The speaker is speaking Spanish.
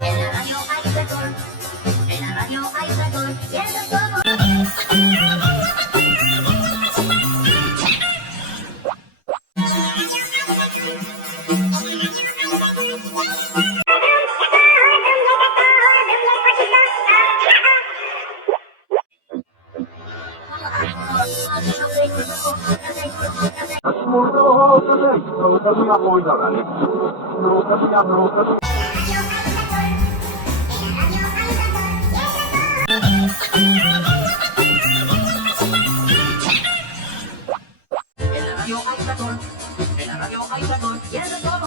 En la radio hay de todo, en la radio hay de todo, y eso es todo. En la radio hay de todo, en la radio hay de todo, y eso es todo.